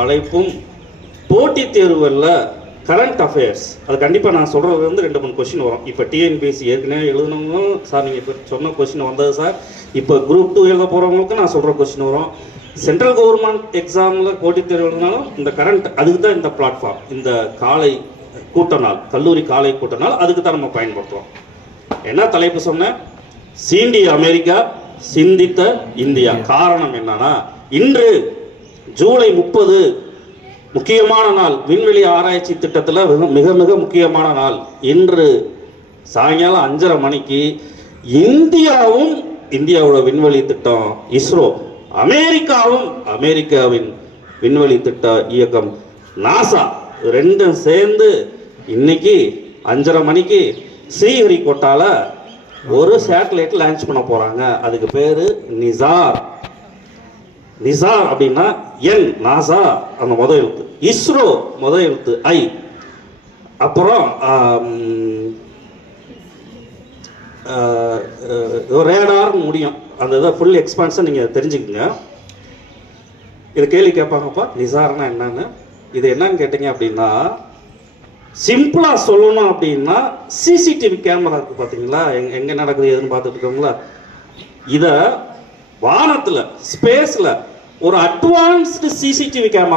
தலைப்பும் போட்டித் தேர்வுகளில் current affairs. அது கண்டிப்பாக நான் சொல்கிறது வந்து 2-3 கொஸ்டின் வரும். இப்போ டிஎன்பிஎஸ்சி ஏற்கனவே எழுதுனவங்களும் சார் நீங்கள் இப்போ சொன்ன கொஸ்டின் வந்தது சார். இப்போ குரூப் 2 எழுத போகிறவங்களுக்கும் நான் சொல்கிற கொஸ்டின் வரும். சென்ட்ரல் கவர்மெண்ட் எக்ஸாமில் போட்டித் தேர்வு எழுதினாலும் இந்த கரண்ட், அதுக்கு தான் இந்த பிளாட்ஃபார்ம், இந்த காலை கூட்ட நாள், கல்லூரி காலை கூட்ட நாள், அதுக்கு தான் நம்ம பயன்படுத்துகிறோம். என்ன தலைப்பு சொன்னேன்? சீண்டிய அமெரிக்கா, சிந்தித்த இந்தியா. காரணம் என்னன்னா, இன்று ஜூலை 30 முக்கியமான நாள். விண்வெளி ஆராய்ச்சி திட்டத்தில் மிக மிக முக்கியமான நாள். இன்று சாயங்காலம் 5:30 மணிக்கு இந்தியாவோட விண்வெளி திட்டம் இஸ்ரோ, அமெரிக்காவின் விண்வெளி திட்ட இயக்கம் நாசா, ரெண்டும் சேர்ந்து இன்னைக்கு 5:30 மணிக்கு ஸ்ரீஹரிகோட்டால ஒரு சேட்டலைட் லான்ச் பண்ண போறாங்க. அதுக்கு பேரு நிசார். நிசார் அப்படின்னா என், நாசா அந்த முதல் எழுத்து, இஸ்ரோ முதல் எழுத்து ஐ, அப்புறம் ரேடார் முடியும். அந்த இதை ஃபுல் எக்ஸ்பான்ஷன் நீங்கள் தெரிஞ்சுக்கங்க. இது கேள்வி கேட்பாங்கப்பா, நிசார்னா என்னன்னு. இது என்னன்னு கேட்டீங்க அப்படின்னா, சிம்பிளா சொல்லணும் அப்படின்னா, சிசிடிவி கேமரா இருக்கு பார்த்தீங்களா, எங்க நடக்குது எதுன்னு பார்த்துட்டு இருக்கோங்களா, இதை வானத்தில் ஸ்பேஸில் ஒரு அட்வான்ஸ்டு சிசிடிவி கேமரா